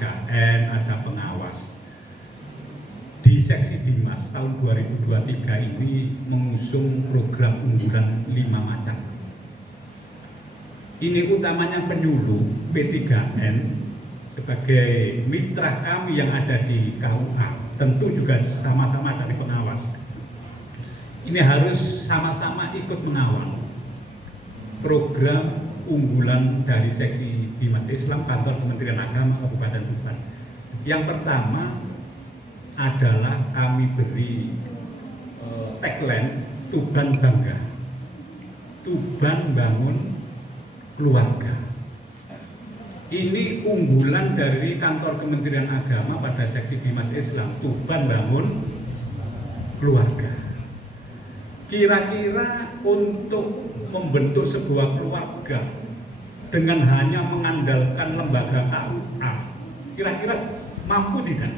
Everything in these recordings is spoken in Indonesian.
PTKN, ada pengawas. Di seksi Bimas tahun 2023 ini mengusung program unggulan 5 macam. Ini utamanya penyuluh P3N sebagai mitra kami yang ada di KUA, tentu juga sama-sama dari pengawas. Ini harus sama-sama ikut mengawal program unggulan dari seksi Bimas Islam Kantor Kementerian Agama Kabupaten Tuban. Yang pertama adalah kami beri tagline Tuban Bangga, Tuban Bangun Keluarga. Ini unggulan dari Kantor Kementerian Agama pada seksi Bimas Islam, Tuban Bangun Keluarga. Kira-kira untuk membentuk sebuah keluarga dengan hanya mengandalkan lembaga KUA, kira-kira mampu tidak?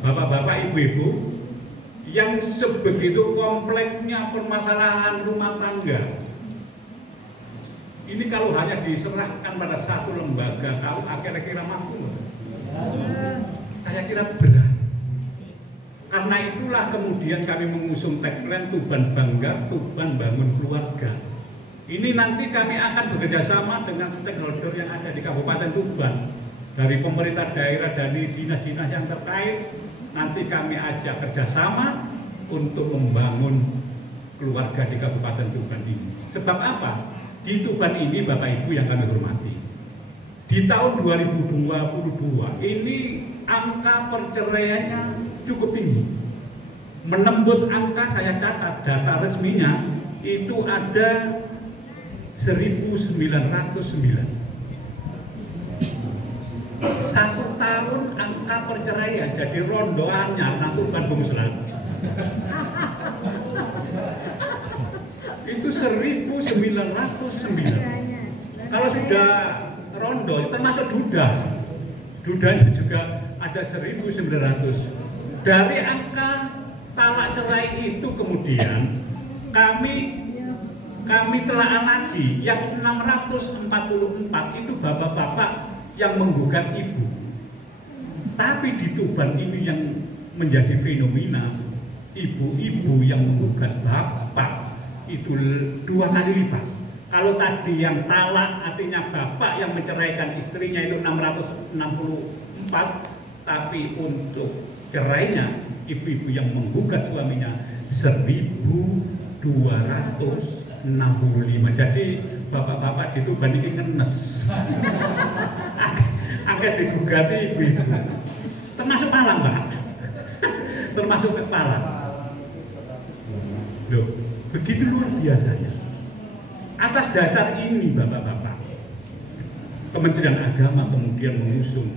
Bapak-bapak, ibu-ibu, yang sebegitu kompleksnya permasalahan rumah tangga, ini kalau hanya diserahkan pada satu lembaga KUA, kira-kira mampu? Saya kira berat. Karena itulah kemudian kami mengusung tagline Tuban Bangga, Tuban Bangun Keluarga. Ini nanti kami akan bekerjasama dengan stakeholder yang ada di Kabupaten Tuban, dari pemerintah daerah, dari dinas-dinas yang terkait. Nanti kami ajak kerjasama untuk membangun keluarga di Kabupaten Tuban ini. Sebab apa? Di Tuban ini Bapak Ibu yang kami hormati, di tahun 2022 ini angka perceraiannya cukup tinggi, menembus angka, saya catat data resminya itu ada 1909. Satu tahun angka perceraian jadi rondoannya Tuban Bungslan itu 1909. Kalau sudah rondo termasuk dudanya juga ada 1900. Dari angka talak cerai itu kemudian kami telah lagi yang 644 itu bapak-bapak yang menggugat ibu. Tapi di Tuban ini yang menjadi fenomena, ibu-ibu yang menggugat bapak itu 2 kali lipat. Kalau tadi yang talak artinya bapak yang menceraikan istrinya itu 664, tapi untuk cerainya ibu-ibu yang menggugat suaminya 1265. Jadi bapak-bapak di Tuban ini ngenes. Agak digugati ibu-ibu. Termasuk Malang, Pak. Termasuk ke Malang. Loh, begitu luar biasanya. Atas dasar ini bapak-bapak, Kementerian Agama kemudian mengusung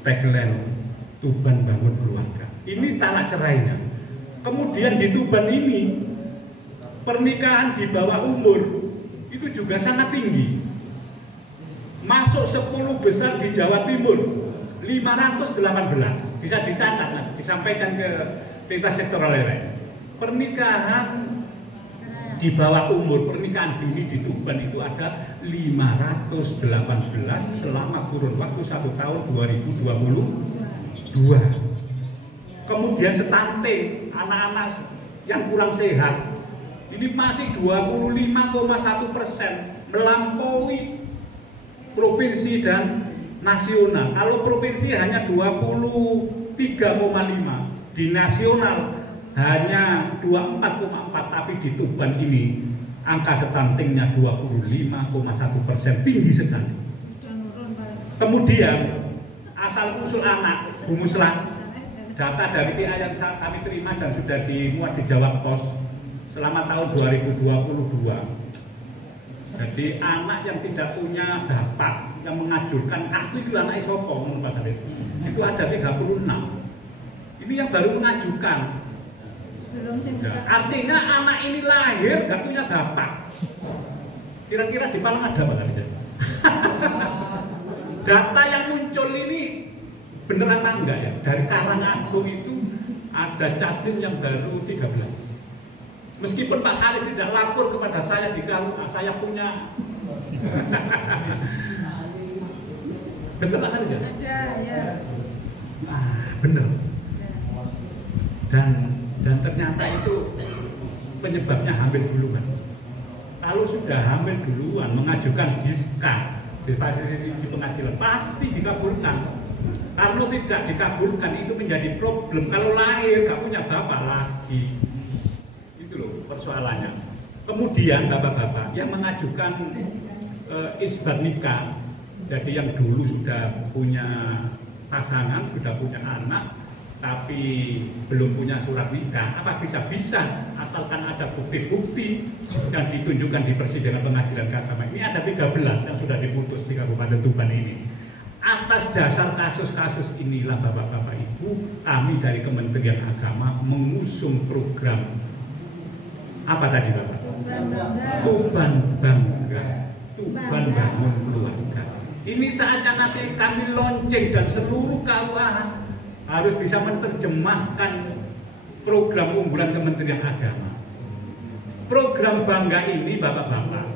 tagline Tuban Bangun Keluarga. Ini talak cerainya. Kemudian di Tuban ini pernikahan di bawah umur itu juga sangat tinggi. Masuk 10 besar di Jawa Timur 518. Bisa dicatat, disampaikan ke lintas sektoral lain. Pernikahan di bawah umur, pernikahan dini di Tuban itu ada 518 selama kurun waktu 1 tahun 2022. Kemudian stunting, anak-anak yang kurang sehat ini masih 25,1%, melampaui provinsi dan nasional. Kalau provinsi hanya 23,5, di nasional hanya 24,4, tapi di Tuban ini angka stuntingnya 25,1%, tinggi sekali. Kemudian asal usul anak, Bumuslan, data dari PA yang kami terima dan sudah dimuat di Jawa Pos selama tahun 2022. Jadi anak yang tidak punya bapak yang mengajukan aku itu anak isopo, itu ada 36. Ini yang baru mengajukan. Artinya anak ini lahir gak punya bapak. Kira-kira di Malang ada apa? Data yang muncul ini bener apa enggak ya? Dari Karangagung itu ada Catin yang baru 13. Meskipun Pak Haris tidak lapor kepada saya di KUA, saya punya Dekat asal aja? Ada, ya. Benar. Dan ternyata itu penyebabnya hamil duluan. Kalau sudah hamil duluan mengajukan diska di pengadilan pasti dikabulkan. Kalau tidak dikabulkan itu menjadi problem. Kalau lahir nggak punya bapak lagi, itu loh persoalannya. Kemudian bapak-bapak yang mengajukan isbat nikah, jadi yang dulu sudah punya pasangan, sudah punya anak, tapi belum punya surat nikah, apa bisa asalkan ada bukti-bukti dan ditunjukkan di persidangan pengadilan agama. Ini ada 13 yang sudah diputus di Kabupaten Tuban ini. Atas dasar kasus-kasus inilah Bapak-Bapak Ibu, kami dari Kementerian Agama mengusung program apa tadi Bapak? Tuban Bangga, Tuban Bangun Keluarga. Ini saatnya nanti kami lonceng dan seluruh KUA harus bisa menerjemahkan program unggulan Kementerian Agama. Program Bangga ini Bapak-Bapak,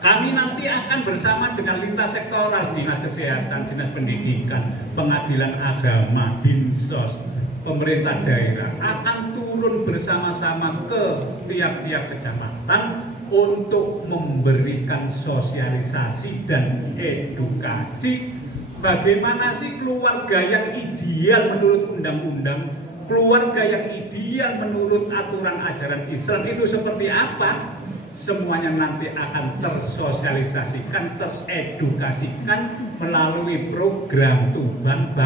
kami nanti akan bersama dengan lintas sektoral, Dinas Kesehatan, Dinas Pendidikan, Pengadilan Agama, Dinsos, pemerintah daerah akan turun bersama-sama ke tiap-tiap kecamatan untuk memberikan sosialisasi dan edukasi bagaimana sih keluarga yang ideal menurut undang-undang, keluarga yang ideal menurut aturan ajaran Islam itu seperti apa. Semuanya nanti akan tersosialisasikan, teredukasikan melalui program Tuban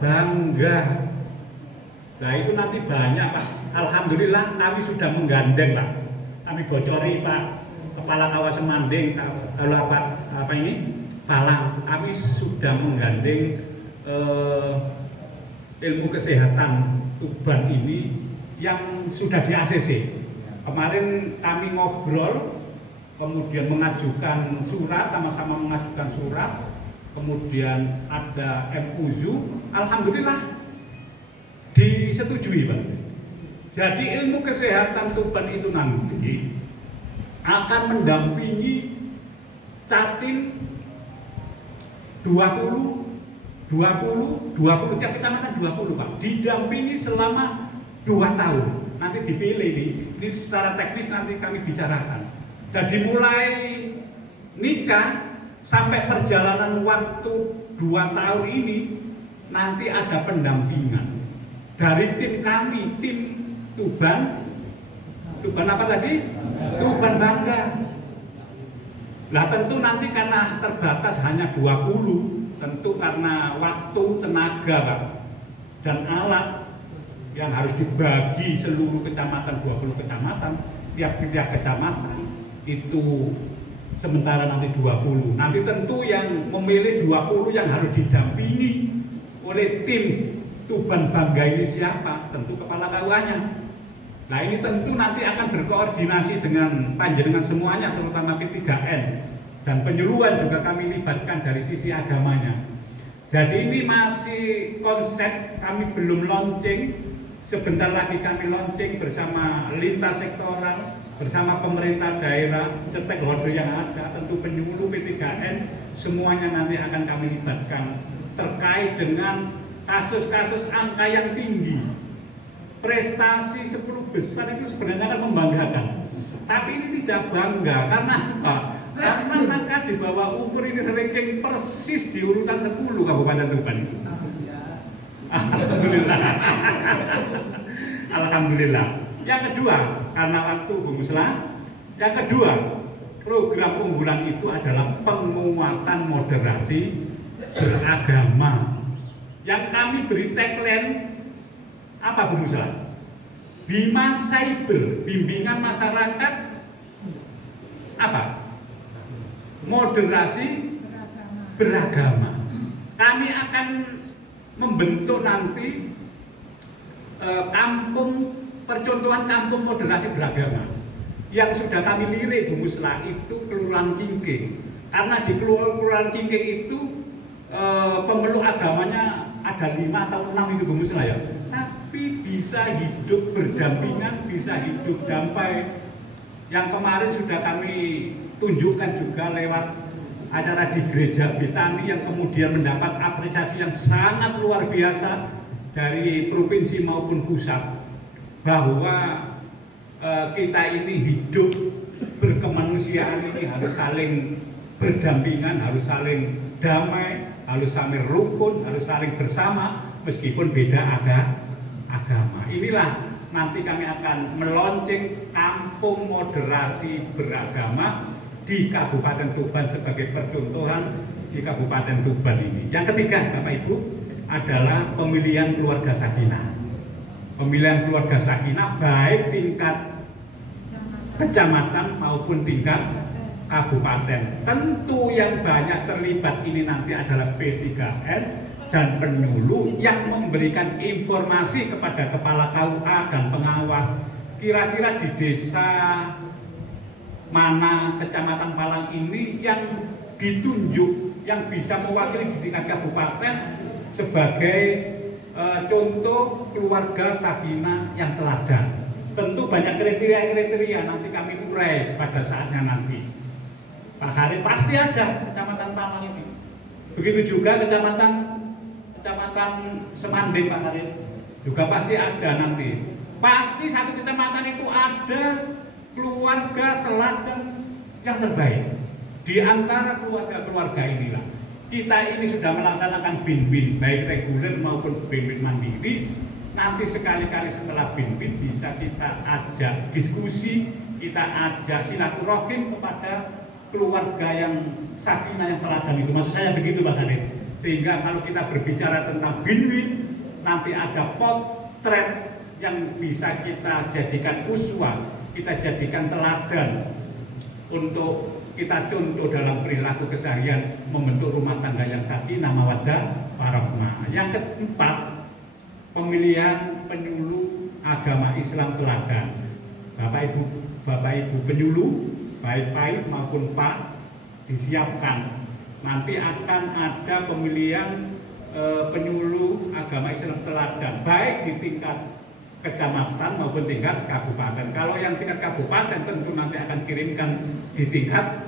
Bangga. Nah itu nanti banyak Pak. Alhamdulillah kami sudah menggandeng Pak. Kami bocori Pak Kepala Kawasan Manding, apa ini? Palang. Kami sudah menggandeng ilmu kesehatan Tuban ini yang sudah di ACC. Kemarin kami ngobrol, kemudian mengajukan surat, sama-sama mengajukan surat, kemudian ada MUU, alhamdulillah disetujui Pak. Jadi ilmu kesehatan Tuban itu nanti akan mendampingi Catim 20 tiap kecamatan 20 Pak, didampingi selama 2 tahun. Nanti dipilih ini secara teknis nanti kami bicarakan. Jadi mulai nikah sampai perjalanan waktu 2 tahun ini nanti ada pendampingan dari tim kami, tim Tuban apa tadi? Tuban Bangga. Nah tentu nanti karena terbatas hanya 20, tentu karena waktu, tenaga Pak, dan alat yang harus dibagi seluruh kecamatan, 20 kecamatan, tiap-tiap kecamatan itu sementara nanti 20. Nanti tentu yang memilih 20 yang harus didampingi oleh tim Tuban Bangga ini siapa? Tentu kepala KUA-nya. Nah ini tentu nanti akan berkoordinasi dengan panjenengan semuanya, terutama P3N, dan penyuluhan juga kami libatkan dari sisi agamanya. Jadi ini masih konsep, kami belum launching. Sebentar lagi kami launching bersama lintas sektoral, bersama pemerintah daerah, stakeholder yang ada, tentu penyuluh P3N, semuanya nanti akan kami libatkan terkait dengan kasus-kasus angka yang tinggi. Prestasi 10 besar itu sebenarnya akan membanggakan, tapi ini tidak bangga karena apa? Karena angka di bawah umur ini ranking persis di urutan 10 Kabupaten Tuban. Alhamdulillah. Alhamdulillah. Yang kedua, karena waktu Bu Musla, yang kedua, program unggulan itu adalah penguatan moderasi beragama. Yang kami beri tagline apa Bu Musla? Bima Cyber, bimbingan masyarakat apa? Moderasi beragama. Kami akan membentuk nanti percontohan kampung moderasi beragama yang sudah kami lirik Bu Musla itu Kelurahan Cingking. Karena di Kelurahan Cingking itu pemeluk agamanya ada 5 atau 6 itu Bu Musla ya. Tapi bisa hidup berdampingan, bisa hidup damai. Yang kemarin sudah kami tunjukkan juga lewat acara di Gereja Betani yang kemudian mendapat apresiasi yang sangat luar biasa dari provinsi maupun pusat, bahwa kita ini hidup berkemanusiaan ini harus saling berdampingan, harus saling damai, harus saling rukun, harus saling bersama meskipun beda agama. Inilah nanti kami akan meluncing kampung moderasi beragama di Kabupaten Tuban sebagai percontohan di Kabupaten Tuban ini. Yang ketiga, Bapak Ibu, adalah pemilihan keluarga sakinah. Pemilihan keluarga sakinah baik tingkat kecamatan maupun tingkat kabupaten. Tentu yang banyak terlibat ini nanti adalah P3N dan penyuluh yang memberikan informasi kepada kepala KUA dan pengawas. Kira-kira di desa mana, kecamatan Palang ini yang ditunjuk, yang bisa mewakili di tingkat kabupaten sebagai contoh keluarga sakinah yang teladan. Tentu banyak kriteria-kriteria nanti kami urai pada saatnya nanti. Pak Karim pasti ada kecamatan Palang ini. Begitu juga kecamatan Semanding, Pak Karim juga pasti ada nanti. Pasti satu kecamatan itu ada keluarga teladan yang terbaik. Di antara keluarga-keluarga inilah kita ini sudah melaksanakan bin-bin baik reguler maupun bin-bin mandiri. Nanti sekali-kali setelah bin-bin bisa kita ajak diskusi, kita ajak silaturahim kepada keluarga yang sakinah yang teladan itu. Maksud saya begitu, Pak Karim. Sehingga kalau kita berbicara tentang bin-bin, nanti ada potret yang bisa kita jadikan uswah, kita jadikan teladan untuk kita contoh dalam perilaku keseharian membentuk rumah tangga yang sakinah mawaddah warahmah. Yang keempat, pemilihan penyuluh agama Islam teladan. Bapak Ibu penyuluh baik Pak maupun Pak disiapkan. Nanti akan ada pemilihan penyuluh agama Islam teladan baik di tingkat kecamatan maupun tingkat kabupaten. Kalau yang tingkat kabupaten tentu nanti akan kirimkan di tingkat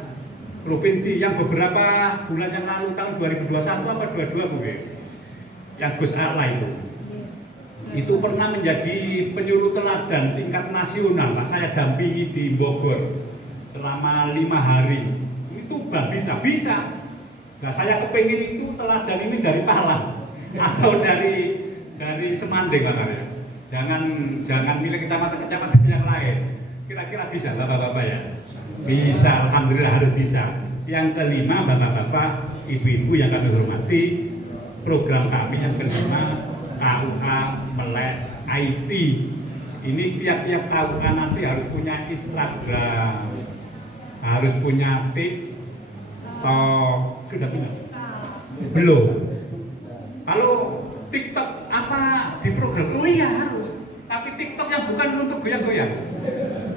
provinsi. Yang beberapa bulan yang lalu tahun 2021 atau 2022 Bu, yang Gus Ala itu pernah menjadi penyuluh teladan tingkat nasional. Nah, saya dampingi di Bogor selama 5 hari. Itu bisa. Nah, saya kepingin itu teladan ini dari Palang atau dari Semanding, Pak Karya. Jangan milih kecamatan yang lain. Kira-kira bisa, Bapak-bapak ya? Bisa, alhamdulillah harus bisa. Yang kelima, Bapak-bapak, Ibu-ibu yang kami hormati, program kami yang kelima, KUA Melek IT. Ini tiap-tiap KUA nanti harus punya Instagram, harus punya TikTok. Sudah punya? Belum. Kalau TikTok apa di program? Oh iya harus. Tapi TikTok yang bukan untuk goyang-goyang.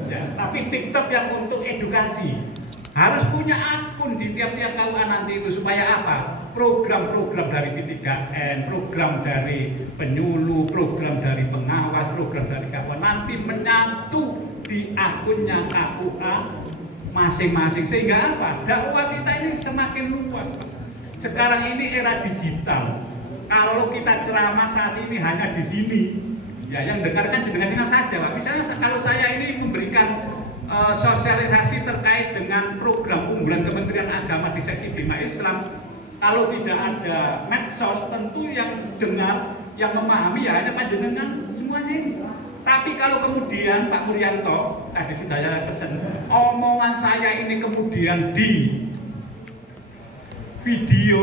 Ya, tapi TikTok yang untuk edukasi. Harus punya akun di tiap-tiap KUA nanti itu supaya apa? Program-program dari P3N, program dari penyuluh, program dari pengawas, program dari KUA nanti menyatu di akunnya KUA masing-masing. Sehingga apa? Dakwah kita ini semakin luas. Sekarang ini era digital. Kalau kita ceramah saat ini hanya di sini, ya yang dengarkan dengar saja, Pak. Misalnya kalau saya ini memberikan sosialisasi terkait dengan program unggulan Kementerian Agama di seksi Bima Islam, kalau tidak ada medsos, tentu yang dengar, yang memahami ya hanya panjenengan semuanya ini. Tapi kalau kemudian Pak Muryanto, tadi sudah saya pesan, omongan saya ini kemudian di video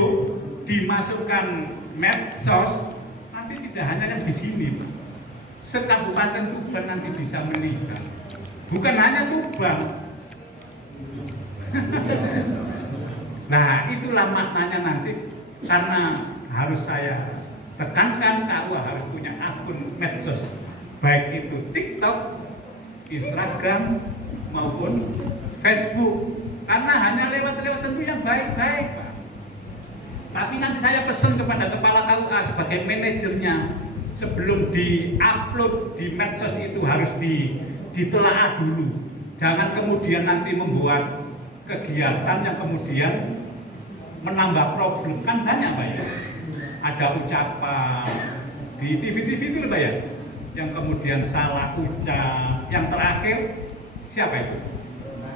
dimasukkan medsos, nanti tidak hanya di sini, sekabupaten Tuban nanti bisa melihat. Bukan hanya Tuban. Nah, itulah maknanya nanti, karena harus saya tekankan KUA harus punya akun medsos, baik itu TikTok, Instagram maupun Facebook, karena hanya lewat tentu yang baik-baik, Pak. Tapi nanti saya pesan kepada kepala KUA sebagai manajernya, sebelum di-upload di medsos itu harus ditelaah dulu. Jangan kemudian nanti membuat kegiatan yang kemudian menambah problem kan banyak Pak ya. Ada ucapan di TV-TV itu Pak ya, yang kemudian salah ucap, yang terakhir siapa itu?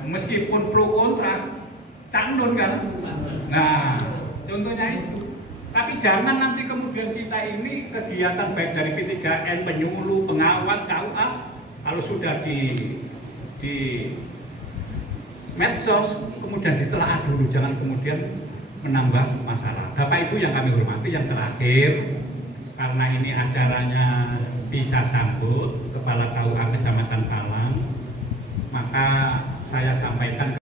Meskipun pro kontra, Cak Nun kan. Nah, contohnya itu. Tapi jangan nanti kemudian kita ini kegiatan baik dari P3N, penyuluh, pengawas, KUA, kalau sudah di medsos, kemudian ditelaah dulu, jangan kemudian menambah masalah. Bapak Ibu yang kami hormati, yang terakhir, karena ini acaranya bisa sambut Kepala KUA Kecamatan Talang, maka saya sampaikan